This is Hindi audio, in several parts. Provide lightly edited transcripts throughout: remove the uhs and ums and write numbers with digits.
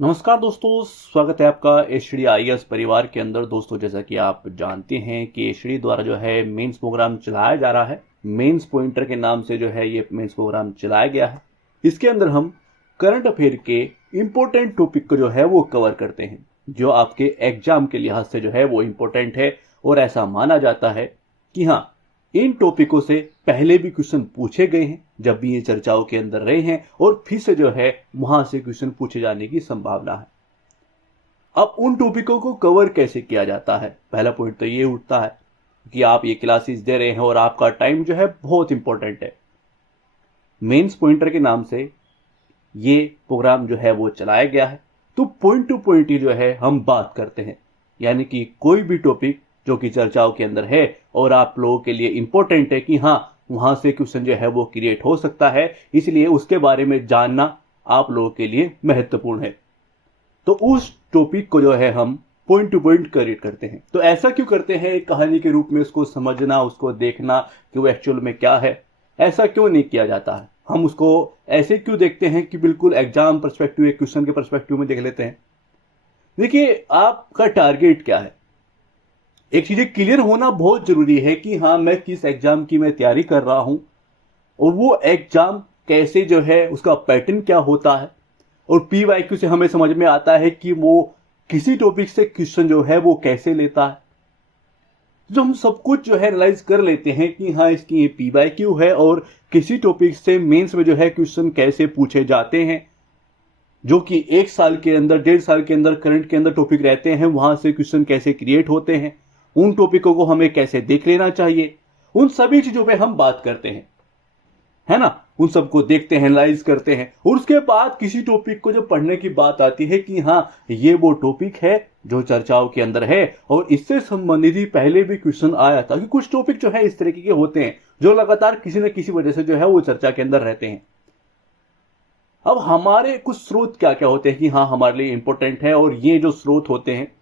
नमस्कार दोस्तों, स्वागत है आपका एचडी आईएएस परिवार के अंदर। दोस्तों, जैसा कि आप जानते हैं कि एचडी द्वारा जो है मेंस प्रोग्राम चलाया जा रहा है। मेंस पॉइंटर के नाम से जो है ये मेंस प्रोग्राम चलाया गया है। इसके अंदर हम करंट अफेयर के इंपॉर्टेंट टॉपिक को जो है वो कवर करते हैं, जो आपके एग्जाम के लिहाज से जो है वो इंपॉर्टेंट है। और ऐसा माना जाता है कि हाँ, इन टॉपिकों से पहले भी क्वेश्चन पूछे गए हैं जब भी ये चर्चाओं के अंदर रहे हैं, और फिर से जो है वहां से क्वेश्चन पूछे जाने की संभावना है। अब उन टॉपिकों को कवर कैसे किया जाता है, पहला पॉइंट तो ये उठता है कि आप ये क्लासेस दे रहे हैं और आपका टाइम जो है बहुत इंपॉर्टेंट है। मेंस पॉइंटर के नाम से ये प्रोग्राम जो है वो चलाया गया है, तो पॉइंट टू पॉइंट ही जो है हम बात करते हैं, यानी कि कोई भी टॉपिक जो कि चर्चाओं के अंदर है और आप लोगों के लिए इंपॉर्टेंट है कि हाँ, वहां से क्वेश्चन जो है वो क्रिएट हो सकता है, इसलिए उसके बारे में जानना आप लोगों के लिए महत्वपूर्ण है। तो उस टॉपिक को जो है हम पॉइंट टू पॉइंट क्रिएट करते हैं। तो ऐसा क्यों करते हैं? एक कहानी के रूप में उसको समझना, उसको देखना कि वो एक्चुअल में क्या है, ऐसा क्यों नहीं किया जाता है? हम उसको ऐसे क्यों देखते हैं कि बिल्कुल एग्जाम पर्सपेक्टिव, एक क्वेश्चन के पर्सपेक्टिव में देख लेते हैं? देखिए, आपका टारगेट क्या है, एक चीजें क्लियर होना बहुत जरूरी है कि हाँ, मैं किस एग्जाम की मैं तैयारी कर रहा हूं और वो एग्जाम कैसे जो है, उसका पैटर्न क्या होता है। और पीवाईक्यू से हमें समझ में आता है कि वो किसी टॉपिक से क्वेश्चन जो है वो कैसे लेता है। जो हम सब कुछ जो है एनालाइज कर लेते हैं कि हाँ, इसकी ये पीवाईक्यू है और किसी टॉपिक से मेंस में जो है क्वेश्चन कैसे पूछे जाते हैं, जो कि 1 साल के अंदर, 1.5 साल के अंदर करंट के अंदर टॉपिक रहते हैं, वहां से क्वेश्चन कैसे क्रिएट होते हैं, उन टॉपिकों को हमें कैसे देख लेना चाहिए, उन सभी चीजों पे हम बात करते हैं, है ना। उन सबको देखते हैं, एनालाइज करते हैं, और उसके बाद किसी टॉपिक को जब पढ़ने की बात आती है कि हाँ, ये वो टॉपिक है जो चर्चाओं के अंदर है और इससे संबंधित ही पहले भी क्वेश्चन आया था, कि कुछ टॉपिक जो है इस तरीके के होते हैं जो लगातार किसी न किसी वजह से जो है वो चर्चा के अंदर रहते हैं। अब हमारे कुछ स्रोत क्या क्या होते हैं कि हाँ, हमारे लिए इंपॉर्टेंट है, और ये जो स्रोत होते हैं,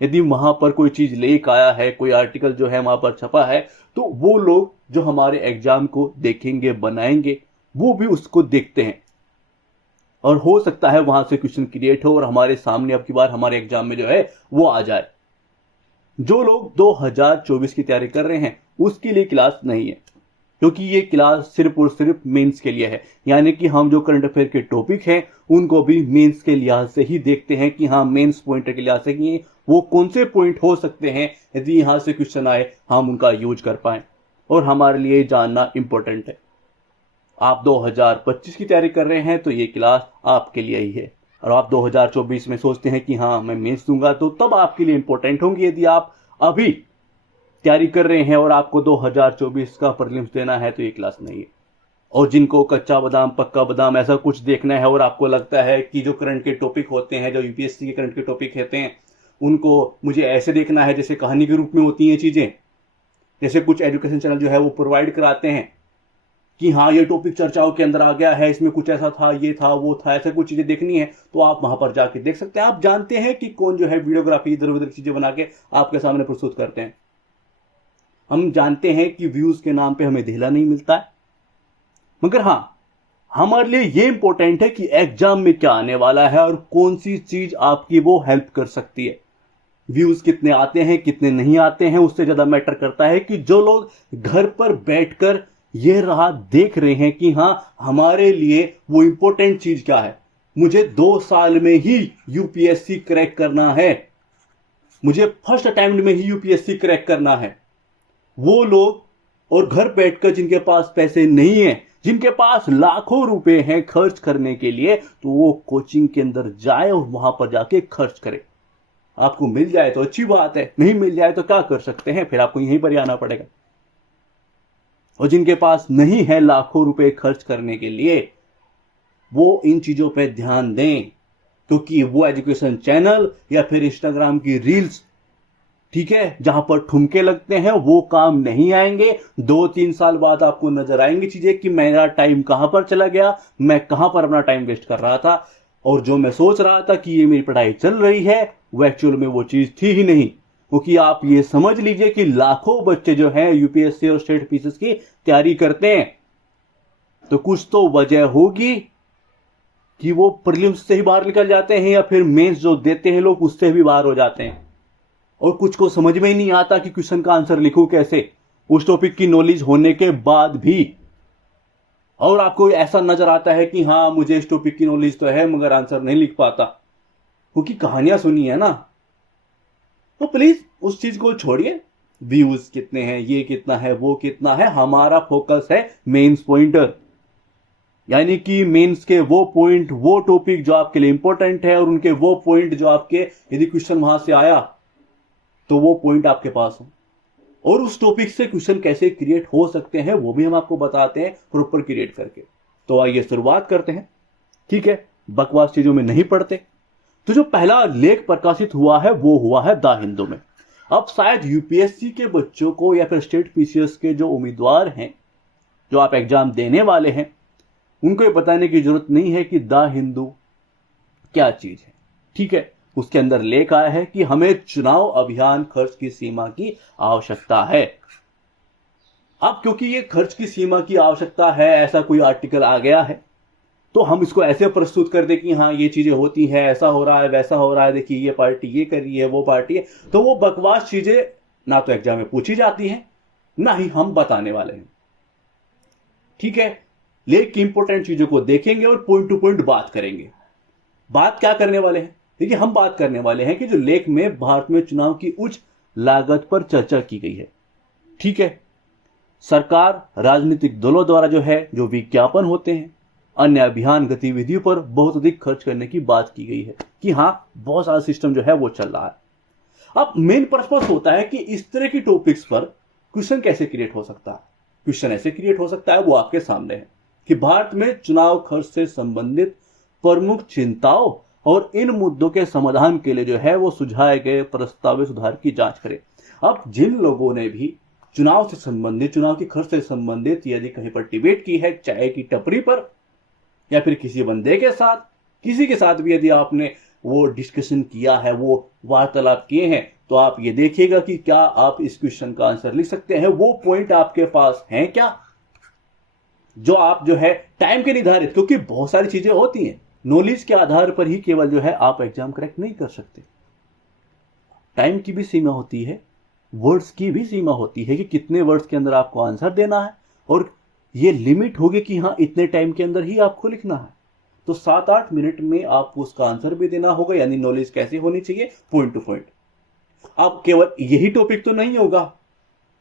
यदि वहां पर कोई चीज लीक आया है, कोई आर्टिकल जो है वहां पर छपा है, तो वो लोग जो हमारे एग्जाम को देखेंगे, बनाएंगे, वो भी उसको देखते हैं, और हो सकता है वहां से क्वेश्चन क्रिएट हो और हमारे सामने अब की बार हमारे एग्जाम में जो है वो आ जाए। जो लोग 2024 की तैयारी कर रहे हैं उसके लिए क्लास नहीं है, क्योंकि ये क्लास सिर्फ और सिर्फ मेंस के लिए है। यानी कि हम जो करंट अफेयर के टॉपिक हैं उनको भी मेंस के लिहाज से ही देखते हैं कि हाँ, मेंस पॉइंटर के लिहाज से कि वो कौन से पॉइंट हो सकते हैं, यदि यहां से क्वेश्चन आए हम उनका यूज कर पाए, और हमारे लिए जानना इंपॉर्टेंट है। आप 2025 की तैयारी कर रहे हैं तो ये क्लास आपके लिए ही है, और आप 2024 में सोचते हैं कि हाँ, मैं मेंस दूंगा, तो तब आपके लिए इंपॉर्टेंट होंगी। यदि आप अभी तैयारी कर रहे हैं और आपको 2024 का प्रीलिम्स देना है तो ये क्लास नहीं है। और जिनको कच्चा बादाम, पक्का बादाम, ऐसा कुछ देखना है और आपको लगता है कि जो करंट के टॉपिक होते हैं, जो यूपीएससी के करंट के टॉपिक होते हैं, उनको मुझे ऐसे देखना है जैसे कहानी के रूप में होती हैं चीजें, जैसे कुछ एजुकेशन चैनल जो है वो प्रोवाइड कराते हैं कि हाँ, ये टॉपिक चर्चाओं के अंदर आ गया है, इसमें कुछ ऐसा था, ये था, वो था, ऐसे कुछ चीजें देखनी है तो आप वहां पर जाके देख सकते हैं। आप जानते हैं कि कौन जो है वीडियोग्राफी इधर उधर चीजें बना के आपके सामने प्रस्तुत करते हैं। हम जानते हैं कि व्यूज के नाम पे हमें धेला नहीं मिलता है, मगर हाँ, हमारे लिए ये इंपॉर्टेंट है कि एग्जाम में क्या आने वाला है और कौन सी चीज आपकी वो हेल्प कर सकती है। व्यूज कितने आते हैं, कितने नहीं आते हैं, उससे ज्यादा मैटर करता है कि जो लोग घर पर बैठकर ये राह देख रहे हैं कि हाँ, हमारे लिए वो इंपॉर्टेंट चीज क्या है, मुझे 2 साल में ही यूपीएससी क्रैक करना है, मुझे फर्स्ट अटेम्प्ट में ही यूपीएससी क्रैक करना है, वो लोग, और घर बैठकर जिनके पास पैसे नहीं है, जिनके पास लाखों रुपए हैं खर्च करने के लिए, तो वो कोचिंग के अंदर जाए और वहां पर जाके खर्च करे। आपको मिल जाए तो अच्छी बात है, नहीं मिल जाए तो क्या कर सकते हैं, फिर आपको यहीं पर ही आना पड़ेगा। और जिनके पास नहीं है लाखों रुपए खर्च करने के लिए, वो इन चीजों पे ध्यान दें, क्योंकि वो एजुकेशन चैनल या फिर इंस्टाग्राम की रील्स, ठीक है, जहां पर ठुमके लगते हैं, वो काम नहीं आएंगे। 2-3 साल बाद आपको नजर आएंगी चीजें कि मेरा टाइम कहां पर चला गया, मैं कहां पर अपना टाइम वेस्ट कर रहा था, और जो मैं सोच रहा था कि ये मेरी पढ़ाई चल रही है, वो एक्चुअल में वो चीज थी ही नहीं। क्योंकि आप ये समझ लीजिए कि लाखों बच्चे जो हैं यूपीएससी और स्टेट पीसीएस की तैयारी करते हैं, तो कुछ तो वजह होगी कि वो प्रीलिम्स से ही बाहर निकल जाते हैं या फिर मेंस जो देते हैं लोग उससे भी बाहर हो जाते हैं, और कुछ को समझ में ही नहीं आता कि क्वेश्चन का आंसर लिखूं कैसे उस टॉपिक की नॉलेज होने के बाद भी। और आपको ऐसा नजर आता है कि हाँ मुझे इस टॉपिक की नॉलेज तो है मगर आंसर नहीं लिख पाता, क्योंकि कहानियां सुनी है ना। तो प्लीज उस चीज को छोड़िए, व्यूज कितने हैं, ये कितना है, वो कितना है, हमारा फोकस है मेंस पॉइंटर, यानी कि मेंस के वो पॉइंट, वो टॉपिक जो आपके लिए इंपॉर्टेंट है, और उनके वो पॉइंट जो आपके यदि क्वेश्चन वहां से आया तो वो पॉइंट आपके पास हो, और उस टॉपिक से क्वेश्चन कैसे क्रिएट हो सकते हैं वो भी हम आपको बताते हैं प्रॉपर क्रिएट करके। तो आइए शुरुआत करते हैं, ठीक है, बकवास चीजों में नहीं पड़ते। तो जो पहला लेख प्रकाशित हुआ है वो हुआ है द हिंदू में। अब शायद यूपीएससी के बच्चों को या फिर स्टेट पीसीएस के जो उम्मीदवार हैं, जो आप एग्जाम देने वाले हैं, उनको ये बताने की जरूरत नहीं है कि द हिंदू क्या चीज है, ठीक है। उसके अंदर लेख आया है कि हमें चुनाव अभियान खर्च की सीमा की आवश्यकता है। अब क्योंकि ये खर्च की सीमा की आवश्यकता है, ऐसा कोई आर्टिकल आ गया है, तो हम इसको ऐसे प्रस्तुत कर दे कि हाँ ये चीजें होती हैं, ऐसा हो रहा है, वैसा हो रहा है, देखिए ये पार्टी ये कर रही है, वो पार्टी है, तो वो बकवास चीजें ना तो एग्जाम में पूछी जाती हैं ना ही हम बताने वाले हैं, ठीक है। लेकिन इंपोर्टेंट चीजों को देखेंगे और पॉइंट टू पॉइंट बात करेंगे। बात क्या करने वाले हैं, देखिए हम बात करने वाले हैं कि जो लेख में भारत में चुनाव की उच्च लागत पर चर्चा की गई है, ठीक है। सरकार राजनीतिक दलों द्वारा जो है जो विज्ञापन होते हैं, अन्य अभियान गतिविधियों पर बहुत अधिक खर्च करने की बात की गई है कि हाँ बहुत सारा सिस्टम जो है वो चल रहा है। अब मेन पर्पस होता है कि इस तरह की टॉपिक्स पर क्वेश्चन कैसे क्रिएट हो सकता है। क्वेश्चन ऐसे क्रिएट हो सकता है, वो आपके सामने है कि भारत में चुनाव खर्च से संबंधित प्रमुख चिंताओं और इन मुद्दों के समाधान के लिए जो है वो सुझाए गए प्रस्तावित सुधार की जांच करें। अब जिन लोगों ने भी चुनाव से संबंधित, चुनाव के खर्च से संबंधित यदि कहीं पर डिबेट की है, चाय की टपरी पर या फिर किसी बंदे के साथ, किसी के साथ भी यदि आपने वो डिस्कशन किया है, वो वार्तालाप किए हैं, तो आप ये देखिएगा कि क्या आप इस क्वेश्चन का आंसर लिख सकते हैं, वो पॉइंट आपके पास हैं क्या, जो आप जो है टाइम के निर्धारित, क्योंकि बहुत सारी चीजें होती हैं, नॉलेज के आधार पर ही केवल जो है आप एग्जाम क्रैक नहीं कर सकते। टाइम की भी सीमा होती है, वर्ड्स की भी सीमा होती है कि कितने वर्ड्स के अंदर आपको आंसर देना है, और ये लिमिट होगी कि हाँ इतने टाइम के अंदर ही आपको लिखना है। तो 7-8 मिनट में आपको उसका आंसर भी देना होगा, यानी नॉलेज कैसी होनी चाहिए, पॉइंट टू पॉइंट। अब केवल यही टॉपिक तो नहीं होगा,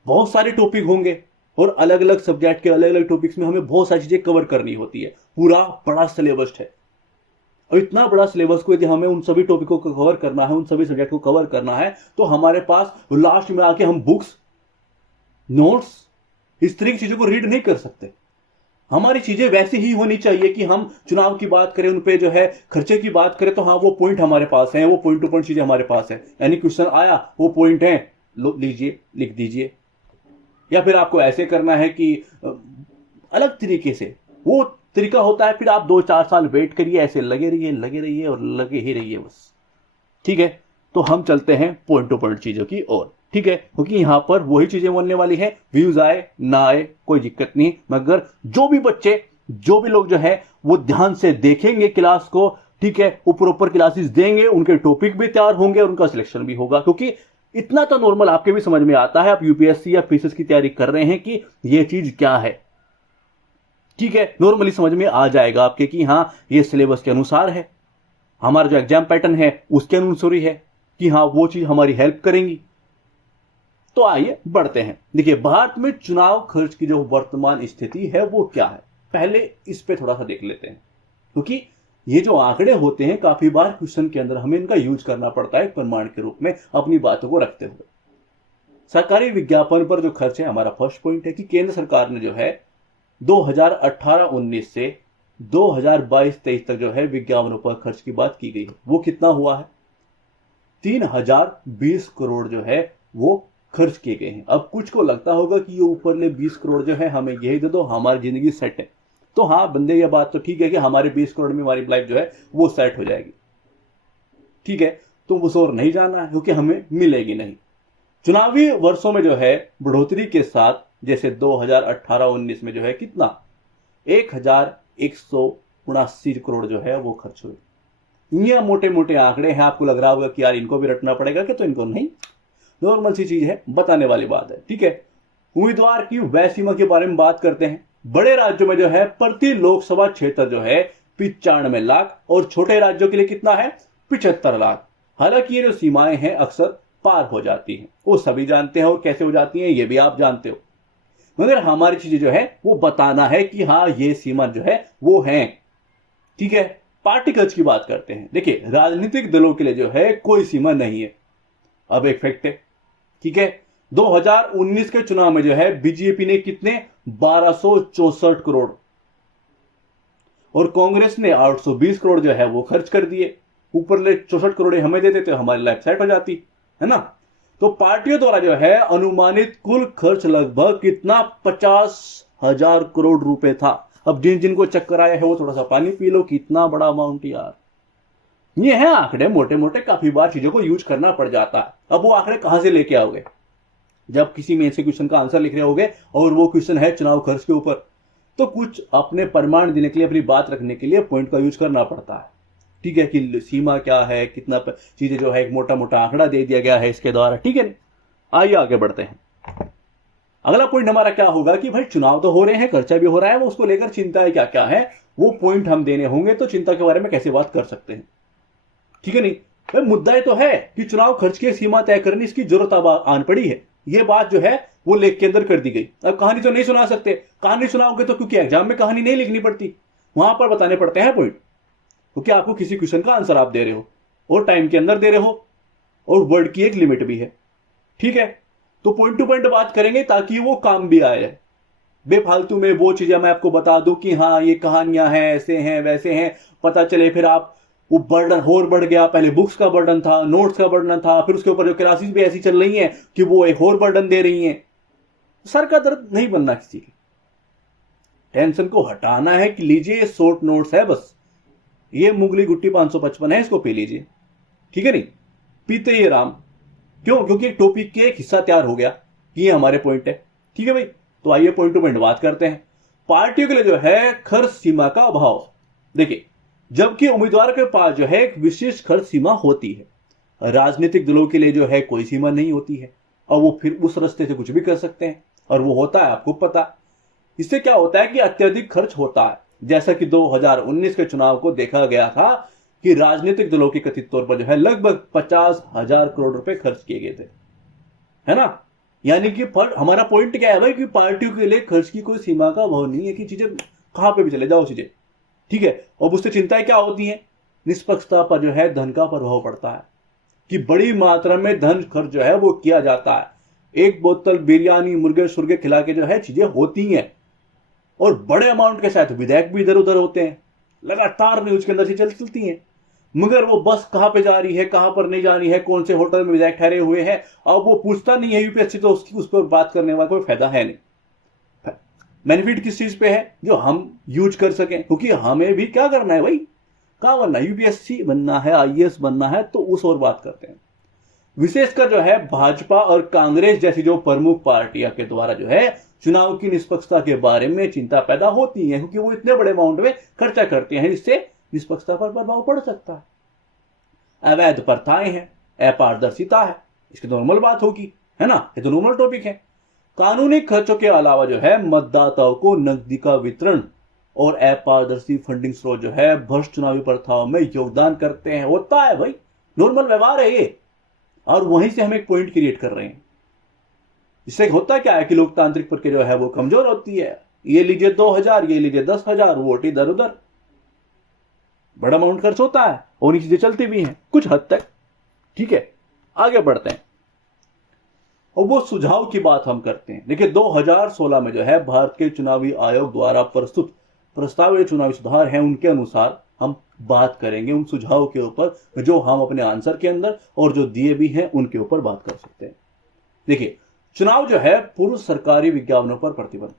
बहुत सारे टॉपिक होंगे, और अलग अलग सब्जेक्ट के अलग अलग टॉपिक्स में हमें बहुत सारी चीजें कवर करनी होती है। पूरा बड़ा सिलेबस है, और इतना बड़ा सिलेबस को यदि हमें उन सभी टॉपिकों को कवर करना है, उन सभी सब्जेक्ट को कवर करना है, तो हमारे पास लास्ट में आके हम बुक्स, नोट्स, इस तरह की चीजों को रीड नहीं कर सकते। हमारी चीजें वैसी ही होनी चाहिए कि हम चुनाव की बात करें, उन पे जो है खर्चे की बात करें, तो हाँ वो पॉइंट हमारे पास है, वो पॉइंट टू पॉइंट चीजें हमारे पास है, यानी क्वेश्चन आया वो पॉइंट है, लीजिए लिख दीजिए। या फिर आपको ऐसे करना है कि अलग तरीके से, वो तरीका होता है फिर आप 2-4 साल वेट करिए, ऐसे लगे रहिए और लगे ही रहिए बस, ठीक है। तो हम चलते हैं पॉइंट टू पॉइंट चीजों की ओर, ठीक है, क्योंकि यहां पर वही चीजें बोलने वाली है। व्यूज आए ना आए कोई दिक्कत नहीं, मगर जो भी बच्चे, जो भी लोग जो है वो ध्यान से देखेंगे क्लास को, ठीक है, वो प्रॉपर क्लासेस देंगे, उनके टॉपिक भी तैयार होंगे और उनका सिलेक्शन भी होगा। क्योंकि इतना तो नॉर्मल आपके भी समझ में आता है, आप यूपीएससी या पीसीएस की तैयारी कर रहे हैं कि ये चीज क्या है, ठीक है, नॉर्मली समझ में आ जाएगा आपके कि हाँ ये सिलेबस के अनुसार है, हमारा जो एग्जाम पैटर्न है उसके अनुसार ही है कि हाँ वो चीज हमारी हेल्प करेंगी। तो आइए बढ़ते हैं। देखिए भारत में चुनाव खर्च की जो वर्तमान स्थिति है वो क्या है, पहले इस पे थोड़ा सा देख लेते हैं, क्योंकि ये जो आंकड़े होते हैं काफी बार क्वेश्चन के अंदर हमें इनका यूज करना पड़ता है प्रमाण के रूप में अपनी बातों को रखते हुए। सरकारी विज्ञापन पर जो खर्च है, हमारा फर्स्ट पॉइंट है कि केंद्र सरकार ने जो है 2018-19 से 2022-23 तक जो है विज्ञापनों पर खर्च की बात की गई है, वो कितना हुआ है, 3020 करोड़ जो है वो खर्च किए गए हैं। अब कुछ को लगता होगा कि ये ऊपरले 20 करोड़ जो है हमें यही दे दो, हमारी जिंदगी सेट है। तो हाँ बंदे, ये बात तो ठीक है कि हमारे 20 करोड़ में हमारी लाइफ जो है वो सेट हो जाएगी, ठीक है, तो उस ओर नहीं जाना है क्योंकि हमें मिलेगी नहीं। चुनावी वर्षों में जो है बढ़ोतरी के साथ, जैसे 2018-19 में जो है कितना 1100 करोड़ जो है वो खर्च हुए। ये मोटे मोटे आंकड़े हैं, आपको लग रहा होगा कि यार इनको भी रटना पड़ेगा कि, तो इनको नहीं, नॉर्मल सी चीज है, बताने वाली बात है, ठीक है। उम्मीदवार की व्यय सीमा के बारे में बात करते हैं। बड़े राज्यों में जो है प्रति लोकसभा क्षेत्र जो है 95 लाख और छोटे राज्यों के लिए कितना है 75 लाख। हालांकि ये जो सीमाएं हैं अक्सर पार हो जाती हैं, वो सभी जानते हैं, और कैसे हो जाती हैं ये भी आप जानते हो, मगर हमारी चीजें जो है वो बताना है कि हाँ ये सीमा जो है वो है, ठीक है। पार्टी खर्च की बात करते हैं। देखिए राजनीतिक दलों के लिए जो है कोई सीमा नहीं है, अब एक फैक्ट है, ठीक है। 2019 के चुनाव में जो है बीजेपी ने कितने 1264 करोड़ और कांग्रेस ने 820 करोड़ जो है वो खर्च कर दिए। ऊपर ले 64 करोड़ हमें दे देते, हमारी लाइफ सेट हो जाती है ना। तो पार्टियों द्वारा जो है अनुमानित कुल खर्च लगभग कितना 50,000 करोड़ रुपए था। अब जिनको चक्कर आया है वो थोड़ा सा पानी पी लो, कितना बड़ा अमाउंट यार। ये है आंकड़े, मोटे मोटे काफी बार चीजों को यूज करना पड़ जाता है। अब वो आंकड़े कहां से लेके आओगे, जब किसी में से क्वेश्चन का आंसर लिख रहे होगे और वो क्वेश्चन है चुनाव खर्च के ऊपर, तो कुछ अपने प्रमाण देने के लिए, अपनी बात रखने के लिए पॉइंट का यूज करना पड़ता है, ठीक है, कि सीमा क्या है, कितना चीजें जो है एक मोटा मोटा आंकड़ा दे दिया गया है इसके द्वारा, ठीक है। आइए आगे बढ़ते हैं। अगला पॉइंट हमारा क्या होगा कि भाई चुनाव तो हो रहे हैं, खर्चा भी हो रहा है, वो उसको लेकर चिंताएं क्या क्या है, वो पॉइंट हम देने होंगे, तो चिंता के बारे में कैसे बात कर सकते हैं, ठीक है। नहीं भाई मुद्दा तो है कि चुनाव खर्च की सीमा तय करने इसकी जरूरत अब आन पड़ी है, ये बात जो है वो लेख के अंदर कर दी गई। अब कहानी तो नहीं सुना सकते, कहानी सुनाओगे तो क्योंकि एग्जाम में कहानी नहीं लिखनी पड़ती, वहां पर बताने पड़ते हैं पॉइंट, क्योंकि आपको किसी क्वेश्चन का आंसर आप दे रहे हो और टाइम के अंदर दे रहे हो और वर्ड की एक लिमिट भी है, ठीक है। तो पॉइंट टू पॉइंट बात करेंगे ताकि वो काम भी आए। बेफालतू में वो चीजें मैं आपको बता दूं कि हाँ ये कहानियां हैं, ऐसे हैं वैसे हैं, पता चले फिर आप वो बर्डन और बढ़ गया। पहले बुक्स का बर्डन था, नोट्स का बर्डन था, फिर उसके ऊपर जो क्लासेस भी ऐसी चल रही हैं कि वो एक और बर्डन दे रही हैं। सर का दर्द नहीं बनना किसी की, टेंशन को हटाना है कि लीजिए शॉर्ट नोट्स है बस, ये मुगली गुट्टी 555 है, इसको पी लीजिए, ठीक है। नहीं पीते ही राम, क्यों? क्योंकि टॉपिक के एक हिस्सा तैयार हो गया, ये हमारे पॉइंट है, ठीक है भाई। तो आइए पॉइंट टू पॉइंट बात करते हैं। पार्टियों के लिए जो है खर्च सीमा का अभाव। देखिए जबकि उम्मीदवार के पास जो है एक विशेष खर्च सीमा होती है, राजनीतिक दलों के लिए जो है कोई सीमा नहीं होती है, और वो फिर उस रास्ते से कुछ भी कर सकते हैं, और वो होता है आपको पता। इससे क्या होता है कि अत्यधिक खर्च होता है, जैसा कि 2019 के चुनाव को देखा गया था कि राजनीतिक दलों के कथित तौर पर जो है लगभग 50,000 करोड़ रुपए खर्च किए गए थे, है ना। यानी कि हमारा पॉइंट क्या है भाई कि पार्टियों के लिए खर्च की कोई सीमा का भाव नहीं है कि चीजें कहां पे भी चले जाओ चीजें, ठीक है। और उससे चिंताएं क्या होती हैं, निष्पक्षता पर जो है धन का प्रभाव पड़ता है कि बड़ी मात्रा में धन खर्च जो है वो किया जाता है। एक बोतल बिरयानी मुर्गे सुर्गे खिला के जो है चीजें होती हैं, और बड़े अमाउंट के साथ विधायक भी इधर उधर होते हैं, लगातार न्यूज के अंदर से चलती हैं, मगर वो बस कहां पे जा रही है, कहां पर नहीं जा रही है, कौन से होटल में विधायक ठहरे हुए हैं, अब वो पूछता नहीं है यूपीएससी, तो उसकी उस पर बात करने वाला कोई फायदा है नहीं। बेनिफिट किस चीज पे है, जो हम यूज कर सकें, क्योंकि हमें भी क्या करना है भाई, कहां बनना है, यूपीएससी बनना है, आईएएस बनना है, तो उस और बात करते हैं। विशेषकर जो है भाजपा और कांग्रेस जैसी जो प्रमुख पार्टियां के द्वारा जो है चुनाव की निष्पक्षता के बारे में चिंता पैदा होती है, क्योंकि वो इतने बड़े अमाउंट में खर्चा करते हैं, इससे निष्पक्षता पर प्रभाव पड़ सकता है। अवैध प्रथाएं हैं, अपारदर्शिता है, इसकी नॉर्मल बात होगी, है ना, ये तो नॉर्मल टॉपिक है। कानूनी खर्चों के अलावा जो है मतदाताओं को नकदी का वितरण और अपारदर्शी फंडिंग स्रोत जो है भ्रष्ट चुनावी प्रथाओं में योगदान करते हैं, होता है भाई, नॉर्मल व्यवहार है ये, और वहीं से हम एक पॉइंट क्रिएट कर रहे हैं। इससे होता क्या है कि लोकतांत्रिक प्रक्रिया जो है वो कमजोर होती है। ये लीजिए 2,000, ये लीजिए 10,000, वोट इधर उधर, बड़ा अमाउंट खर्च होता है, और ये चीजें चलती भी हैं कुछ हद तक, ठीक है। आगे बढ़ते हैं और वो सुझाव की बात हम करते हैं। देखिए 2016 में जो है भारत के चुनावी आयोग द्वारा प्रस्तुत प्रस्तावित चुनावी सुधार हैं, उनके अनुसार हम बात करेंगे उन सुझाव के ऊपर, जो हम अपने आंसर के अंदर और जो दिए भी हैं उनके ऊपर बात कर सकते हैं। देखिए चुनाव जो है पूर्व सरकारी विज्ञापनों पर प्रतिबंध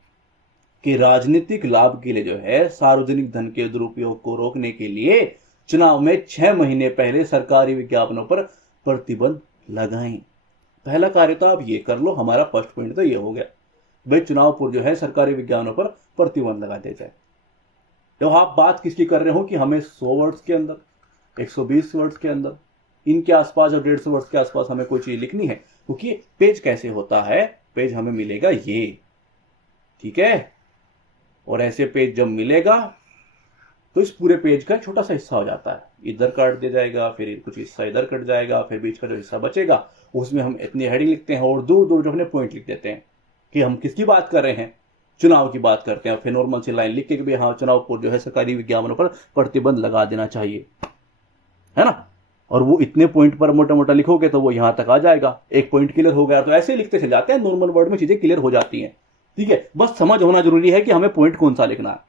कि राजनीतिक लाभ के लिए जो है सार्वजनिक धन के दुरुपयोग को रोकने के लिए चुनाव में 6 महीने पहले सरकारी विज्ञापनों पर प्रतिबंध लगाएं। पहला कार्य तो आप ये कर लो, हमारा फर्स्ट पॉइंट तो ये हो गया भाई, चुनाव पूर्व जो है सरकारी विज्ञापनों पर प्रतिबंध लगा दिया जाए। तो आप बात किसकी कर रहे हो कि हमें 100 वर्ड्स के अंदर, 120 वर्ड्स के अंदर, इनके आसपास और 150 वर्ड्स के आसपास हमें कोई चीज लिखनी है, क्योंकि पेज कैसे होता है, पेज हमें मिलेगा ये, ठीक है। और ऐसे पेज जब मिलेगा तो इस पूरे पेज का छोटा सा हिस्सा हो जाता है, इधर काट दिया जाएगा, फिर कुछ हिस्सा इधर कट जाएगा, फिर बीच का जो हिस्सा बचेगा उसमें हम इतनी हेडिंग लिखते हैं और दूर दूर जो अपने पॉइंट लिख देते हैं कि हम किसकी बात कर रहे हैं, चुनाव की बात करते हैं। फिर नॉर्मल सी लाइन लिख के भी हाँ चुनाव को जो है सरकारी विज्ञापनों पर प्रतिबंध लगा देना चाहिए, है ना। और वो इतने पॉइंट पर मोटा मोटा लिखोगे तो वो यहां तक आ जाएगा, एक पॉइंट क्लियर हो गया। तो ऐसे लिखते चले जाते हैं, नॉर्मल वर्ड में चीजें क्लियर हो जाती हैं, ठीक है। बस समझ होना जरूरी है कि हमें पॉइंट कौन सा लिखना है।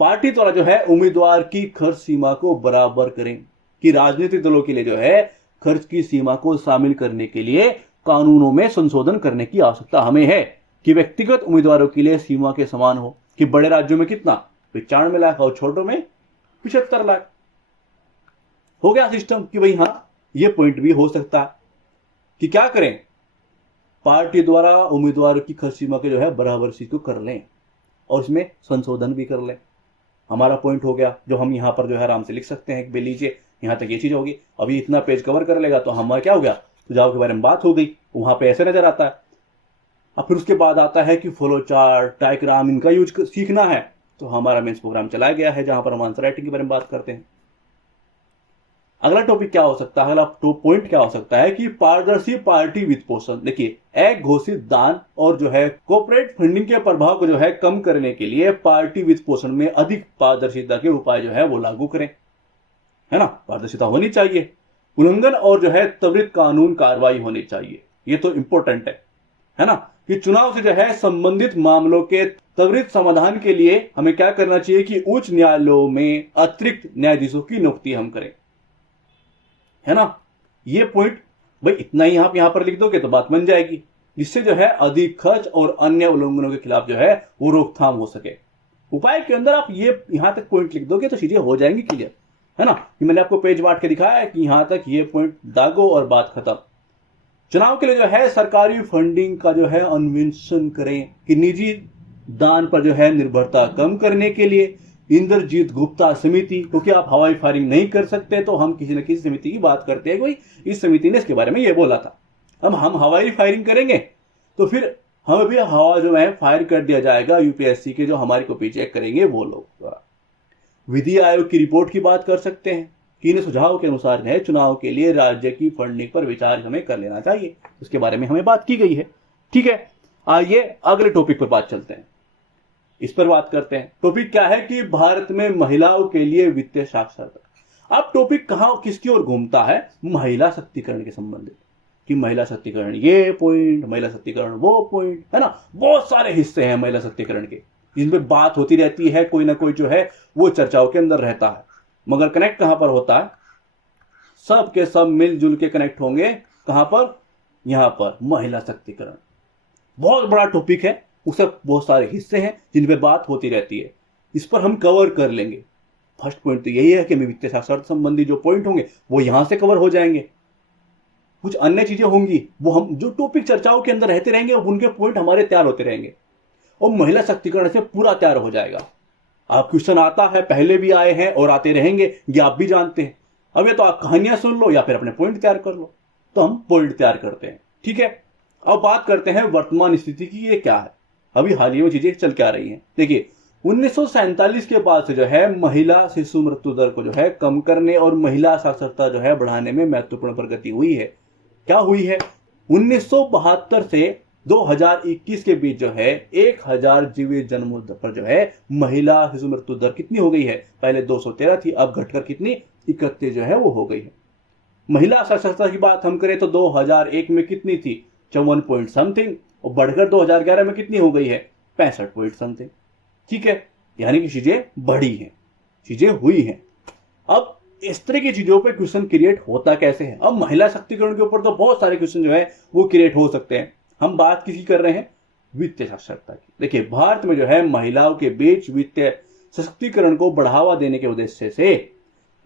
पार्टी द्वारा जो है उम्मीदवार की खर्च सीमा को बराबर करें, कि राजनीतिक दलों के लिए जो है खर्च की सीमा को शामिल करने के लिए कानूनों में संशोधन करने की आवश्यकता हमें है, कि व्यक्तिगत उम्मीदवारों के लिए सीमा के समान हो, कि बड़े राज्यों में कितना 95 लाख और छोटों में 75 लाख। हो गया सिस्टम कि भाई हाँ ये पॉइंट भी हो सकता है कि क्या करें, पार्टी द्वारा उम्मीदवारों की खर्च सीमा के जो है बराबर सी को कर लें और इसमें संशोधन भी कर लें। हमारा पॉइंट हो गया जो हम यहां पर जो है आराम से लिख सकते हैं, लीजिए यहां तक ये चीज होगी। अभी इतना पेज कवर कर लेगा तो हमारा क्या हो गया, सुझाव के बारे में बात हो गई, वहां पे ऐसे नजर आता है। अब फिर उसके बाद आता है कि फ्लो चार्ट, डायग्राम, इनका यूज सीखना है, तो हमारा मेंस प्रोग्राम चलाया गया है जहां पर हम आंसर राइटिंग के बारे में बात करते हैं। अगला टॉपिक क्या हो सकता है, अगला पॉइंट क्या हो सकता है कि पारदर्शी पार्टी वित्त पोषण। देखिए, एक घोषित दान और जो है कॉर्पोरेट फंडिंग के प्रभाव को जो है कम करने के लिए पार्टी वित्त पोषण में अधिक पारदर्शिता के उपाय जो है वो लागू करें, है ना। पारदर्शिता होनी चाहिए, उल्लंघन और जो है त्वरित कानून कार्रवाई होनी चाहिए, ये तो इंपॉर्टेंट है ना। कि चुनाव से जो है संबंधित मामलों के त्वरित समाधान के लिए हमें क्या करना चाहिए कि उच्च न्यायालयों में अतिरिक्त न्यायाधीशों की नियुक्ति हम करें, है ना। ये पॉइंट भाई इतना ही आप यहां पर लिख दोगे तो बात बन जाएगी, जिससे जो है अधिक खर्च और अन्य उल्लंघनों के खिलाफ जो है वो रोकथाम हो सके। उपाय के अंदर आप ये यहां तक पॉइंट लिख दोगे तो चीजें हो जाएंगी क्लियर, है ना। कि मैंने आपको पेज बांट के दिखाया है कि यहां तक ये पॉइंट दागो और बात खत्म। चुनाव के लिए जो है सरकारी फंडिंग का जो है अन्वेषण करें, कि निजी दान पर जो है निर्भरता कम करने के लिए इंद्रजीत गुप्ता समिति, क्योंकि आप हवाई फायरिंग नहीं कर सकते तो हम किसी न किसी समिति की बात करते हैं, कोई इस समिति ने इसके बारे में ये बोला था। अब हम हवाई फायरिंग करेंगे तो फिर हमें भी हवा जो है फायर कर दिया जाएगा, यूपीएससी के जो हमारी कॉपी चेक करेंगे वो लोग। विधि आयोग की रिपोर्ट की बात कर सकते हैं कि इन सुझाव के अनुसार है चुनाव के लिए राज्य की फंडिंग पर विचार हमें कर लेना चाहिए, उसके बारे में हमें बात की गई है, ठीक है। आइए अगले टॉपिक पर बात चलते हैं, इस पर बात करते हैं। टॉपिक क्या है कि भारत में महिलाओं के लिए वित्तीय साक्षरता। अब टॉपिक कहां किसकी ओर घूमता है, महिला शक्तिकरण के संबंधित, कि महिला शक्तिकरण ये पॉइंट, महिला शक्तिकरण वो पॉइंट, है ना। बहुत सारे हिस्से हैं महिला शक्तिकरण के जिनमें बात होती रहती है, कोई ना कोई जो है वो चर्चाओं के अंदर रहता है, मगर कनेक्ट कहां पर होता है, सब के सब मिलजुल के कनेक्ट होंगे कहां पर, यहां पर महिला शक्तिकरण। बहुत बड़ा टॉपिक है, उससे बहुत सारे हिस्से हैं जिन पे बात होती रहती है, इस पर हम कवर कर लेंगे। फर्स्ट पॉइंट तो यही है कि वित्तीय साक्षरता संबंधी जो पॉइंट होंगे वो यहां से कवर हो जाएंगे। कुछ अन्य चीजें होंगी वो हम जो टॉपिक चर्चाओं के अंदर रहते रहेंगे उनके पॉइंट हमारे तैयार होते रहेंगे और महिला शक्तिकरण से पूरा तैयार हो जाएगा। आप क्वेश्चन आता है, पहले भी आए हैं और आते रहेंगे, ये आप भी जानते हैं। अब ये तो आप कहानियां सुन लो या फिर अपने पॉइंट तैयार कर लो, तो हम पॉइंट तैयार करते हैं, ठीक है। अब बात करते हैं वर्तमान स्थिति की, ये क्या है, अभी हाल ही में चीजें चल के आ रही हैं। देखिए 1947 के बाद से जो है महिला शिशु मृत्यु दर को जो है कम करने और महिला साक्षरता जो है बढ़ाने में महत्वपूर्ण प्रगति हुई है। क्या हुई है, 1972 से 2021 के बीच जो है 1000 जीवित जन्मों पर जो है महिला शिशु मृत्यु दर कितनी हो गई है, पहले 213 थी, अब घटकर कितनी 31 जो है वो हो गई है। महिला साक्षरता की बात हम करें तो 2001 में कितनी थी, 54 पॉइंट समथिंग, और बढ़कर 2011 में कितनी हो गई है, 65 पॉइंट समथिंग, ठीक है। यानी कि चीजें बढ़ी हैं, चीजें हुई हैं। अब इस तरह की चीजों पे क्वेश्चन क्रिएट होता कैसे है। अब महिला शक्तिकरण के ऊपर तो बहुत सारे क्वेश्चन जो है वो क्रिएट हो सकते हैं। हम बात किसी कर रहे हैं, वित्तीय साक्षरता की। देखिए भारत में जो है महिलाओं के बीच वित्तीय सशक्तिकरण को बढ़ावा देने के उद्देश्य से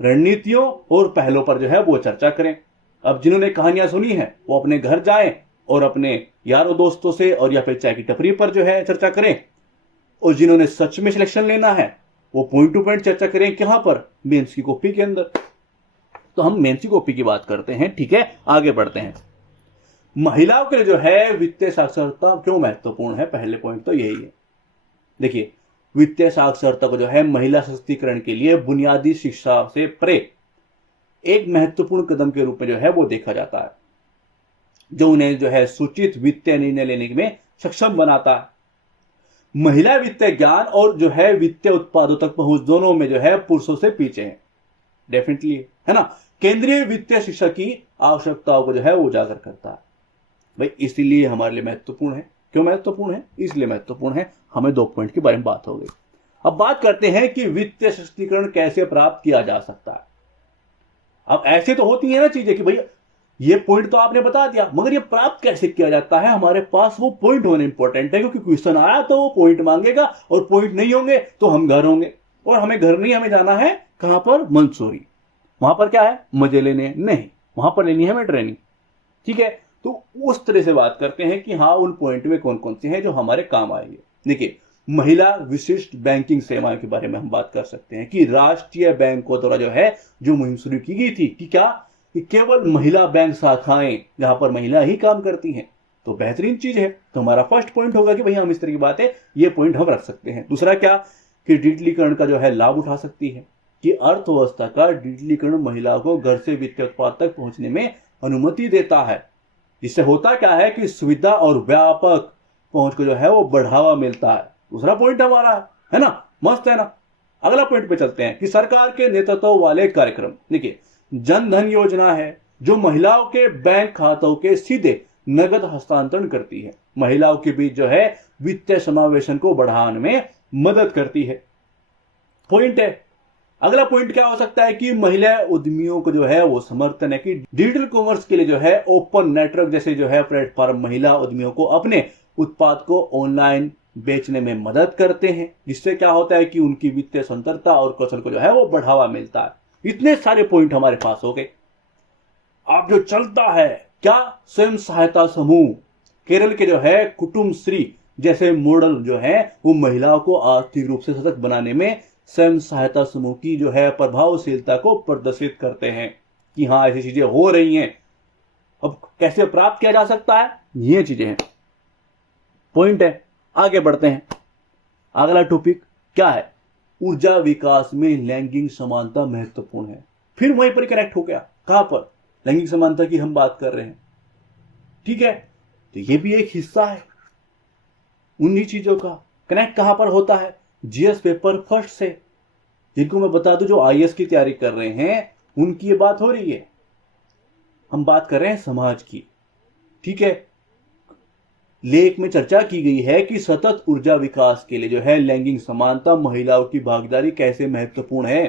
रणनीतियों और पहलों पर जो है वो चर्चा करें। अब जिन्होंने कहानियां सुनी है वो अपने घर जाएं और अपने यारों दोस्तों से और या फिर चाय की टपरी पर जो है चर्चा करें, और जिन्होंने सच में सिलेक्शन लेना है वो पॉइंट टू पॉइंट चर्चा करें कहां पर, मेंस की कॉपी के अंदर। तो हम मेंस की कॉपी की बात करते हैं, ठीक है, आगे बढ़ते हैं। महिलाओं के लिए जो है वित्तीय साक्षरता क्यों महत्वपूर्ण है, पहले पॉइंट तो यही है। देखिए, वित्तीय साक्षरता को जो है महिला सशक्तिकरण के लिए बुनियादी शिक्षा से परे एक महत्वपूर्ण कदम के रूप में जो है वो देखा जाता है, जो उन्हें जो है सूचित वित्तीय निर्णय लेने में सक्षम बनाता है। महिला वित्तीय ज्ञान और जो है वित्तीय उत्पादों तक पहुंच दोनों में जो है पुरुषों से पीछे है, डेफिनेटली, है ना। केंद्रीय वित्तीय शिक्षा की आवश्यकताओं को जो है वो उजागर करता है। भाई इसीलिए हमारे लिए महत्वपूर्ण है। क्यों महत्वपूर्ण है? इसलिए महत्वपूर्ण है, हमें 2 पॉइंट के बारे में बात हो गई। अब बात करते हैं कि वित्तीय सशक्तिकरण कैसे प्राप्त किया जा सकता है। अब ऐसे तो होती है ना चीजें कि भैया ये पॉइंट तो आपने बता दिया, मगर ये प्राप्त कैसे किया जाता है, हमारे पास वो पॉइंट होने इंपॉर्टेंट है, क्योंकि क्वेश्चन आया तो वो पॉइंट मांगेगा, और पॉइंट नहीं होंगे तो हम घर होंगे, और हमें घर नहीं, हमें जाना है कहां पर, मंसूरी। वहां पर क्या है, मजे लेने नहीं, वहां पर लेनी है हमें ट्रेनिंग, ठीक है। तो उस तरह से बात करते हैं कि हाँ उन पॉइंट में कौन कौन से हैं जो हमारे काम आएंगे। देखिए, महिला विशिष्ट बैंकिंग सेवाओं के बारे में हम बात कर सकते हैं कि राष्ट्रीय बैंकों द्वारा जो है जो मुहिम शुरू की गई थी कि क्या, कि केवल महिला बैंक शाखाएं जहां पर महिला ही काम करती हैं, तो बेहतरीन चीज है। तो हमारा फर्स्ट पॉइंट होगा कि भैया हम इस तरह की बात है, ये पॉइंट हम रख सकते हैं। दूसरा क्या, कि डिजिटलीकरण का जो है लाभ उठा सकती है, कि अर्थव्यवस्था का डिजिटलीकरण महिलाओं को घर से वित्तीय उत्पाद तक पहुंचने में अनुमति देता है। इससे होता क्या है कि सुविधा और व्यापक पहुंच को जो है वो बढ़ावा मिलता है। दूसरा पॉइंट हमारा है ना, मस्त है ना। अगला पॉइंट पे चलते हैं कि सरकार के नेतृत्व वाले कार्यक्रम। देखिए, जन धन योजना है जो महिलाओं के बैंक खातों के सीधे नगद हस्तांतरण करती है, महिलाओं के बीच जो है वित्तीय समावेशन को बढ़ाने में मदद करती है। पॉइंट है। अगला पॉइंट क्या हो सकता है कि महिला उद्यमियों को जो है वो समर्थन है कि डिजिटल कॉमर्स के लिए जो है ओपन नेटवर्क जैसे जो है प्लेटफॉर्म महिला उद्यमियों को अपने उत्पाद को ऑनलाइन बेचने में मदद करते हैं, जिससे क्या होता है कि उनकी वित्तीय स्वतंत्रता और कौशल को जो है वो बढ़ावा मिलता है। इतने सारे पॉइंट हमारे पास हो गए। अब जो चलता है क्या, स्वयं सहायता समूह, केरल के जो है कुटुंब श्री जैसे मॉडल जो है वो महिलाओं को आर्थिक रूप से सशक्त बनाने में स्वयं सहायता समूह की जो है प्रभावशीलता को प्रदर्शित करते हैं कि हाँ ऐसी चीजें हो रही हैं। अब कैसे प्राप्त किया जा सकता है, ये चीजें हैं, पॉइंट है। आगे बढ़ते हैं। अगला टॉपिक क्या है, ऊर्जा विकास में लैंगिक समानता महत्वपूर्ण है। फिर वहीं पर कनेक्ट हो गया, कहां पर, लैंगिक समानता की हम बात कर रहे हैं, ठीक है। तो ये भी एक हिस्सा है उन्हीं चीजों का। कनेक्ट कहां पर होता है, जीएस पेपर फर्स्ट से, जिनको मैं बता दूं जो आईएएस की तैयारी कर रहे हैं उनकी ये बात हो रही है। हम बात कर रहे हैं समाज की, ठीक है। लेख में चर्चा की गई है कि सतत ऊर्जा विकास के लिए जो है लैंगिक समानता, महिलाओं की भागीदारी कैसे महत्वपूर्ण है।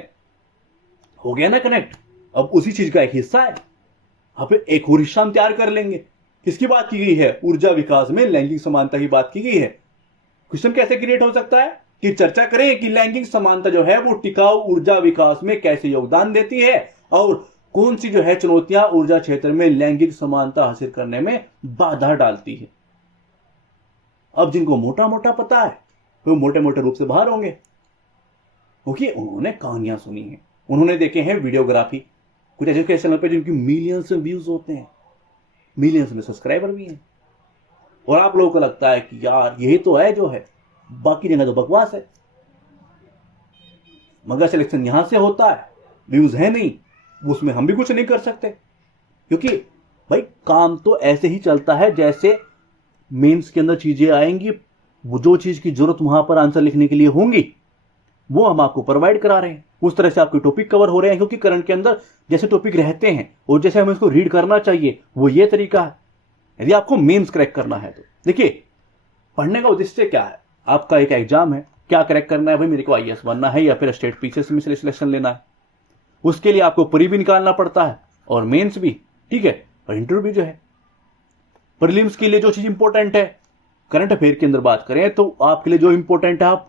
हो गया ना कनेक्ट। अब उसी चीज का एक हिस्सा है। यहाँ पे एक और हिस्सा हम तैयार कर लेंगे। किसकी बात की गई है, ऊर्जा विकास में लैंगिक समानता की बात की गई है। क्वेश्चन कैसे क्रिएट हो सकता है कि चर्चा करें कि लैंगिक समानता जो है वो टिकाऊ ऊर्जा विकास में कैसे योगदान देती है और कौन सी जो है चुनौतियां ऊर्जा क्षेत्र में लैंगिक समानता हासिल करने में बाधा डालती है। अब जिनको मोटा मोटा पता है वो मोटे मोटे रूप से बाहर होंगे, क्योंकि उन्होंने कहानियां सुनी है, उन्होंने देखे हैं वीडियोग्राफी, कुछ ऐसे चैनल पे जिनकी मिलियंस में व्यूज होते हैं, मिलियंस में सब्सक्राइबर भी हैं, और आप लोगों को लगता है कि यार यही तो है जो है, बाकी जगह तो बकवास है। मगर सिलेक्शन यहां से होता है, व्यूज है नहीं, उसमें हम भी कुछ नहीं कर सकते, क्योंकि भाई काम तो ऐसे ही चलता है जैसे मेंस के अंदर चीजें आएंगी, वो जो चीज की जरूरत वहां पर आंसर लिखने के लिए होंगी वो हम आपको प्रोवाइड करा रहे हैं। उस तरह से आपके टॉपिक कवर हो रहे हैं, क्योंकि करंट के अंदर जैसे टॉपिक रहते हैं और जैसे हमें इसको रीड करना चाहिए वो ये तरीका है, यदि आपको मेंस क्रैक करना है तो। देखिए, पढ़ने का उद्देश्य क्या है, आपका एक एग्जाम है, क्या क्रैक करना है, भाई मेरे को आईएएस बनना है या फिर स्टेट पीसीएस में सिलेक्शन लेना है। उसके लिए आपको प्री भी निकालना पड़ता है और मेंस भी, ठीक है, और इंटरव्यू जो है। प्रीलिम्स के लिए जो चीज इंपॉर्टेंट है, करंट अफेयर के अंदर बात करें तो आपके लिए जो इंपॉर्टेंट है आप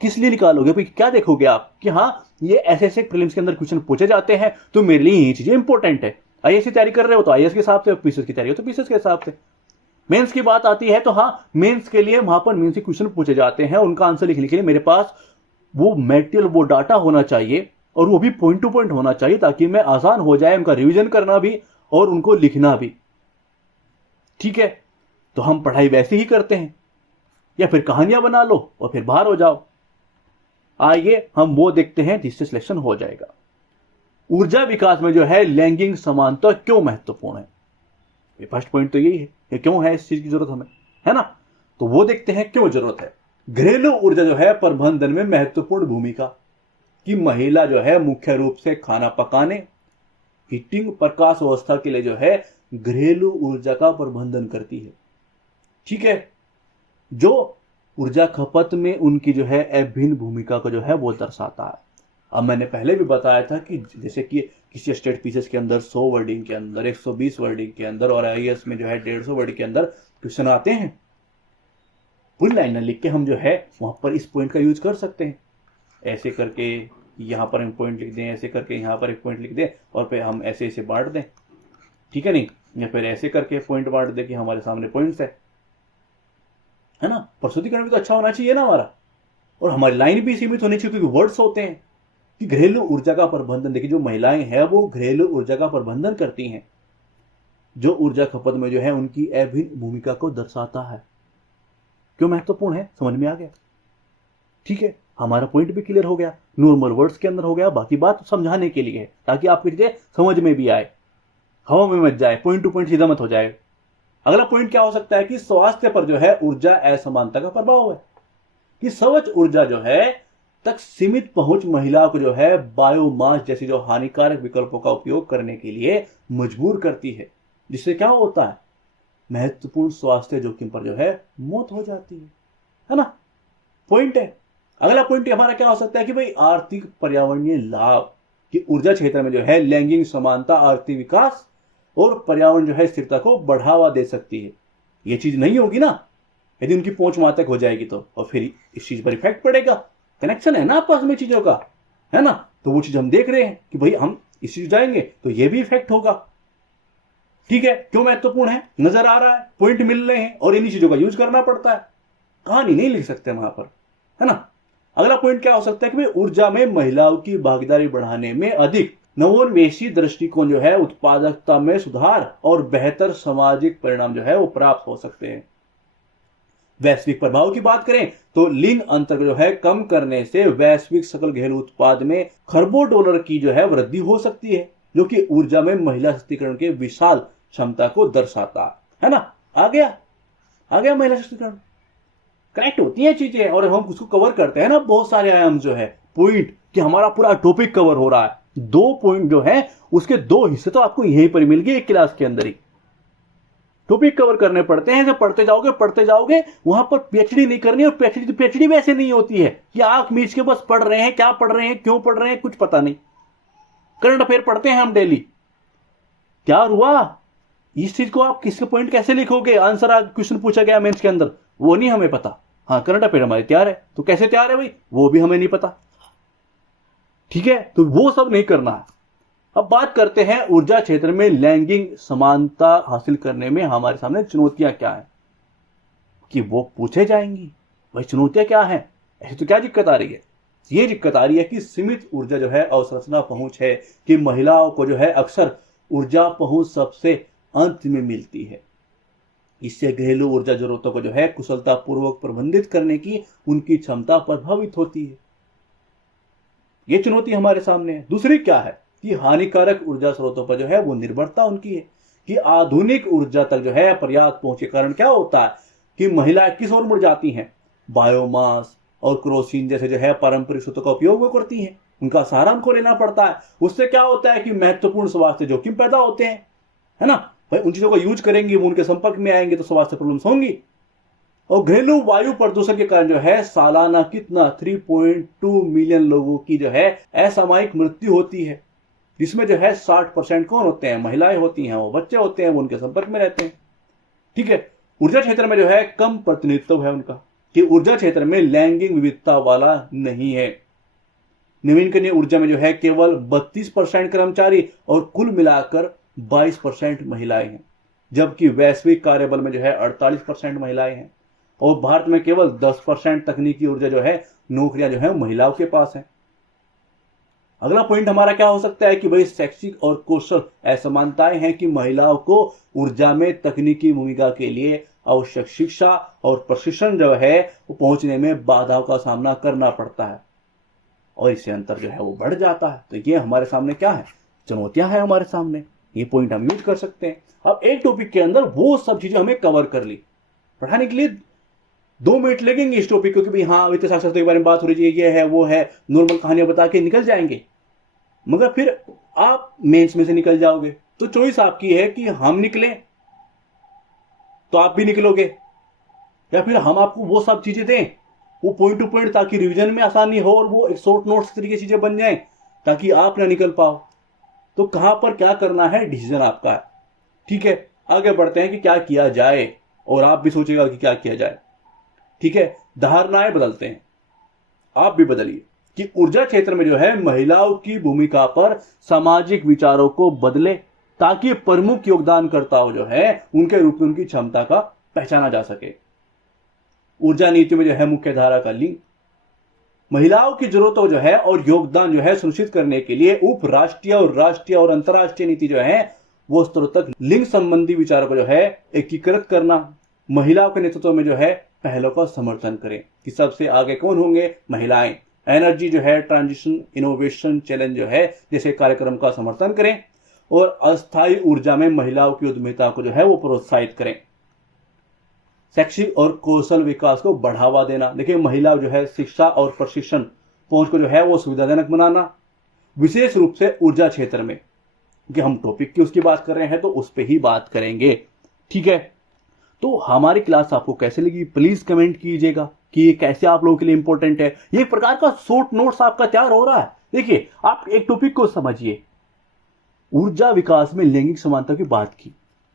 किस लिए निकालोगे, भाई क्या देखोगे आप कि हाँ ये ऐसे ऐसे प्रीलिम्स के अंदर क्वेश्चन पूछे जाते हैं तो मेरे लिए ये चीजें इंपॉर्टेंट है। आईएएस की तैयारी कर रहे हो तो आईएएस के हिसाब से, पीसीएस की तैयारी हो तो पीसीएस के हिसाब से। मेंस की बात आती है तो हाँ मेंस के लिए वहां पर मेंस के क्वेश्चन पूछे जाते हैं, उनका आंसर लिखने के लिए मेरे पास वो मटेरियल, वो डाटा होना चाहिए और वो भी पॉइंट टू पॉइंट होना चाहिए, ताकि मैं आसान हो जाए उनका रिवीजन करना भी और उनको लिखना भी। ठीक है, तो हम पढ़ाई वैसे ही करते हैं, या फिर कहानियां बना लो और फिर बाहर हो जाओ। आइए हम वो देखते हैं जिससे सिलेक्शन हो जाएगा। ऊर्जा विकास में जो है लैंगिक समानता क्यों महत्वपूर्ण है? ये फर्स्ट पॉइंट तो यही है कि क्यों है इस चीज की जरूरत हमें, है ना। तो वो देखते हैं क्यों जरूरत है। घरेलू ऊर्जा जो है प्रबंधन में महत्वपूर्ण भूमिका, कि महिला जो है मुख्य रूप से खाना पकाने, हीटिंग, प्रकाश व्यवस्था के लिए जो है घरेलू ऊर्जा का प्रबंधन करती है। ठीक है, जो ऊर्जा खपत में उनकी जो है अभिन्न भूमिका को जो है वो दर्शाता है। अब मैंने पहले भी बताया था कि जैसे कि किसी स्टेट पीसेस के अंदर 100 वर्डिंग के अंदर, 120 वर्डिंग के अंदर और आईएएस में जो है 150 वर्ड के अंदर क्वेश्चन आते हैं, पूरी लाइन लिख के हम जो है वहां पर इस पॉइंट का यूज कर सकते हैं। ऐसे करके यहां पर हम पॉइंट लिख दें, ऐसे करके यहां पर एक पॉइंट लिख दें और फिर हम ऐसे ऐसे बांट दें, ठीक है नहीं, या फिर ऐसे करके पॉइंट बांट दें कि हमारे सामने पॉइंट्स है ना। प्रस्तुतिकरण भी तो अच्छा होना चाहिए ना हमारा, और हमारी लाइन भी सीमित होनी चाहिए, क्योंकि वर्ड्स होते हैं। कि घरेलू ऊर्जा का प्रबंधन, देखिए जो महिलाएं हैं वो घरेलू ऊर्जा का प्रबंधन करती हैं, जो ऊर्जा खपत में जो है उनकी अभिन्न भूमिका को दर्शाता है। क्यों महत्वपूर्ण है, समझ में आ गया। ठीक है, हमारा पॉइंट भी क्लियर हो गया, नॉर्मल वर्ड्स के अंदर हो गया। बाकी बात समझाने के लिए है, ताकि आपकी चीजें समझ में भी आए, हवा में मत जाए, पॉइंट टू पॉइंट सीधा मत हो जाए। अगला पॉइंट क्या हो सकता है कि स्वास्थ्य पर जो है ऊर्जा असमानता का प्रभाव है, कि स्वच्छ ऊर्जा जो है तक सीमित पहुंच महिला को जो है बायोमास जैसी जो हानिकारक विकल्पों का उपयोग करने के लिए मजबूर करती है, जिससे क्या होता है, महत्वपूर्ण स्वास्थ्य जोखिम पर जो है मौत हो जाती है ना। पॉइंट है। अगला पॉइंट हमारा क्या हो सकता है कि भाई आर्थिक पर्यावरणीय लाभ, कि ऊर्जा क्षेत्र में जो है लैंगिक समानता आर्थिक विकास और पर्यावरण जो है स्थिरता को बढ़ावा दे सकती है। ये चीज नहीं होगी ना यदि उनकी पहुंच वहां तक हो जाएगी तो, और फिर इस चीज पर इफेक्ट पड़ेगा। कनेक्शन है ना आपस में चीजों का, है ना। तो वो चीज हम देख रहे हैं कि भाई हम इस चीज जाएंगे तो ये भी इफेक्ट होगा। ठीक है, क्यों महत्वपूर्ण है, नजर आ रहा है, पॉइंट मिल रहे हैं और इन्हीं चीजों का यूज करना पड़ता है। कहानी नहीं लिख सकते वहां पर, है ना। अगला पॉइंट क्या हो सकता है कि भाई ऊर्जा में महिलाओं की भागीदारी बढ़ाने में अधिक नवोन्मेषी दृष्टिकोण जो है उत्पादकता में सुधार और बेहतर सामाजिक परिणाम जो है वो प्राप्त हो सकते हैं। वैश्विक प्रभाव की बात करें तो लिंग अंतर जो है कम करने से वैश्विक सकल घरेलू उत्पाद में खरबों डॉलर की जो है वृद्धि हो सकती है, जो कि ऊर्जा में महिला सशक्तिकरण के विशाल क्षमता को दर्शाता है ना। आ गया महिला सशक्तिकरण, कनेक्ट होती हैं चीजें और हम उसको कवर करते हैं ना, बहुत सारे आयाम जो है पॉइंट कि हमारा पूरा टॉपिक कवर हो रहा है। 2 पॉइंट जो है उसके 2 हिस्से तो आपको यहीं पर मिल गए एक क्लास के अंदर ही। टॉपिक कवर करने पड़ते हैं, जब पढ़ते जाओगे वहां पर पीएचडी नहीं करनी। और पीएचडी वैसे नहीं होती है कि आंख मीच के बस पढ़ रहे हैं, क्या पढ़ रहे हैं, क्यों पढ़ रहे हैं, कुछ पता नहीं। करंट अफेयर पढ़ते हैं हम डेली, क्या हुआ इस चीज को आप किसके पॉइंट कैसे लिखोगे, आंसर क्वेश्चन पूछा गया मेंस के अंदर, वो नहीं हमें पता। हाँ, करंट अफेयर हमारे तैयार है, तो कैसे तैयार है भाई वो भी हमें नहीं पता। ठीक है, तो वो सब नहीं करना है। अब बात करते हैं ऊर्जा क्षेत्र में लैंगिक समानता हासिल करने में हमारे सामने चुनौतियां क्या है, कि वो पूछे जाएंगी। भाई चुनौतियां क्या है, ऐसी तो क्या दिक्कत आ रही है, ये दिक्कत आ रही है कि सीमित ऊर्जा जो है अवसंरचना पहुंच है, कि महिलाओं को जो है अक्सर ऊर्जा पहुंच सबसे अंत में मिलती है। इससे घरेलू ऊर्जा जरूरतों को जो है कुशलता पूर्वक प्रबंधित करने की उनकी क्षमता प्रभावित होती है। ये चुनौती हमारे सामने है। दूसरी क्या है कि हानिकारक ऊर्जा स्रोतों पर जो है वो निर्भरता उनकी है, कि आधुनिक ऊर्जा तक जो है पर्याप्त पहुंच के कारण क्या होता है कि महिलाएं किस ओर मुड़ जाती हैं, बायोमास और क्रोसिन जैसे जो है पारंपरिक स्रोतों का उपयोग वो करती हैं, उनका सहारा उनको लेना पड़ता है। उससे क्या होता है कि महत्वपूर्ण स्वास्थ्य जोखिम पैदा होते हैं, है ना। भाई उन चीजों का यूज करेंगे, वो उनके संपर्क में आएंगे तो स्वास्थ्य प्रॉब्लम्स होंगी। और घरेलू वायु प्रदूषण के कारण जो है सालाना कितना 3.2 मिलियन लोगों की जो है असामयिक मृत्यु होती है, जिसमें जो है 60% कौन होते हैं, महिलाएं होती हैं, वो बच्चे होते हैं, वो उनके संपर्क में रहते हैं। ठीक है, ऊर्जा क्षेत्र में जो है कम प्रतिनिधित्व है उनका, कि ऊर्जा क्षेत्र में लैंगिक विविधता वाला नहीं है। नवीनकरणीय ऊर्जा में जो है केवल 32% कर्मचारी और कुल मिलाकर 22% महिलाएं हैं, जबकि वैश्विक कार्यबल में जो है 48% महिलाएं हैं। और भारत में केवल 10% तकनीकी ऊर्जा जो है नौकरियां जो है महिलाओं के पास हैं। अगला पॉइंट हमारा क्या हो सकता है कि भाई शैक्षिक और कौशल असमानताएं हैं कि महिलाओं को ऊर्जा में तकनीकी भूमिका के लिए आवश्यक शिक्षा और प्रशिक्षण जो है वो पहुंचने में बाधाओं का सामना करना पड़ता है और इससे अंतर जो है वो बढ़ जाता है। तो ये हमारे सामने क्या है, चुनौतियां हैं हमारे सामने, ये पॉइंट हम यूज कर सकते हैं। अब एक टॉपिक के अंदर वो सब चीजें हमें कवर कर ली, पढ़ाने के लिए 2 मिनट लगेंगे इस टॉपिक को कि भाई हाँ वित्तीय साक्षरता के बारे में बात हो रही है, ये है वो है, नॉर्मल कहानियां बता के निकल जाएंगे, मगर फिर आप मेंस में से निकल जाओगे। तो चॉइस आपकी है कि हम निकलें तो आप भी निकलोगे, या फिर हम आपको वो सब चीजें दें वो पॉइंट टू पॉइंट, ताकि रिवीजन में आसानी हो और वो एक शॉर्ट नोट्स तरीके चीजें बन जाएं ताकि आप ना निकल पाओ। तो कहां पर क्या करना है डिसीजन आपका है। ठीक है, आगे बढ़ते हैं कि क्या किया जाए और आप भी सोचिएगा कि क्या किया जाए। ठीक है, धारणाएं बदलते हैं, आप भी बदलिए कि ऊर्जा क्षेत्र में जो है महिलाओं की भूमिका पर सामाजिक विचारों को बदले ताकि प्रमुख योगदानकर्ताओं जो है उनके रूप में उनकी क्षमता का पहचाना जा सके। ऊर्जा नीति में जो है मुख्य धारा का लिंग, महिलाओं की जरूरतों जो है और योगदान जो है सुनिश्चित करने के लिए उप राष्ट्रीय और राष्ट्रीय और अंतर्राष्ट्रीय नीति जो है वो स्तरों तक लिंग संबंधी विचारों को जो है एकीकृत करना। महिलाओं के नेतृत्व में जो है पहलों का समर्थन करें कि सबसे आगे कौन होंगे, महिलाएं। एनर्जी जो है ट्रांजिशन इनोवेशन चैलेंज जो है जैसे कार्यक्रम का समर्थन करें और अस्थायी ऊर्जा में महिलाओं की उद्यमिता को जो है वो प्रोत्साहित करें। शैक्षिक और कौशल विकास को बढ़ावा देना, देखिए महिलाओं जो है शिक्षा और प्रशिक्षण पहुंच को जो है वो सुविधाजनक बनाना, विशेष रूप से ऊर्जा क्षेत्र में, क्योंकि हम टॉपिक की उसकी बात कर रहे हैं तो उस पर ही बात करेंगे। ठीक है, तो हमारी क्लास आपको कैसे लगी प्लीज कमेंट कीजिएगा कि ये कैसे आप लोगों के लिए इंपॉर्टेंट है। ये एक प्रकार का शॉर्ट नोट्स आपका तैयार हो रहा है। देखिए आप एक टॉपिक को समझिए, ऊर्जा विकास में लैंगिक समानता की बात की,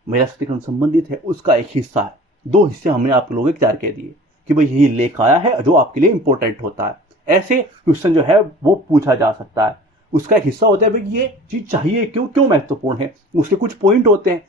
महिला सशक्तिकरण संबंधित है, उसका एक हिस्सा है। 2 हिस्से हमने आप लोगों को तैयार कर दिए कि भाई यही लेख आया है जो आपके लिए इंपॉर्टेंट होता है। ऐसे क्वेश्चन जो है वो पूछा जा सकता है, उसका एक हिस्सा होता है भाई ये चीज चाहिए क्यों महत्वपूर्ण है, उसके कुछ पॉइंट होते हैं।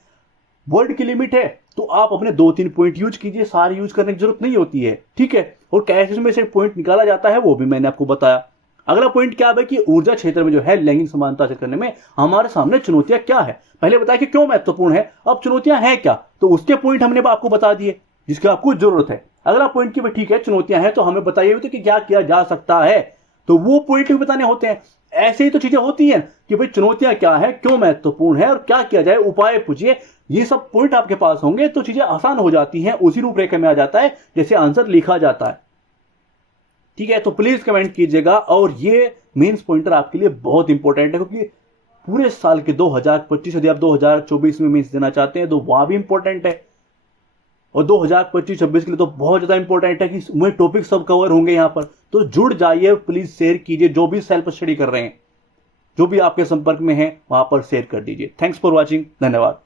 वर्ड की लिमिट है तो आप अपने 2-3 पॉइंट यूज कीजिए, सारे यूज करने की जरूरत नहीं होती है। ठीक है, और कैसे में से पॉइंट निकाला जाता है वो भी मैंने आपको बताया। अगला पॉइंट क्या है कि ऊर्जा क्षेत्र में जो है लैंगिक समानता हासिल करने में हमारे सामने चुनौतियां क्या है। पहले बताया कि क्यों महत्वपूर्ण है, अब चुनौतियां हैं क्या, तो उसके पॉइंट हमने आपको बता दिए जिसकी आपको जरूरत है। अगला पॉइंट की ठीक है चुनौतियां हैं तो हमें बताइए तो कि क्या किया जा सकता है, तो वो पॉइंट भी बताने होते हैं। ऐसे ही तो चीजें होती हैं कि भाई चुनौतियां क्या है, क्यों महत्वपूर्ण है और क्या किया जाए, उपाय पूछिए। ये सब पॉइंट आपके पास होंगे तो चीजें आसान हो जाती हैं, उसी रूपरेखा में आ जाता है जैसे आंसर लिखा जाता है। ठीक है, तो प्लीज कमेंट कीजिएगा। और ये मेंस पॉइंटर आपके लिए बहुत इंपॉर्टेंट है क्योंकि पूरे साल के 2025 यदि आप 2024 में मेंस देना चाहते हैं तो वहां भी इंपॉर्टेंट है, और 2025-26 के लिए तो बहुत ज्यादा इंपॉर्टेंट है कि वही टॉपिक सब कवर होंगे यहां पर। तो जुड़ जाइए, प्लीज शेयर कीजिए, जो भी सेल्फ स्टडी कर रहे हैं, जो भी आपके संपर्क में है वहां पर शेयर कर दीजिए। थैंक्स फॉर वॉचिंग, धन्यवाद।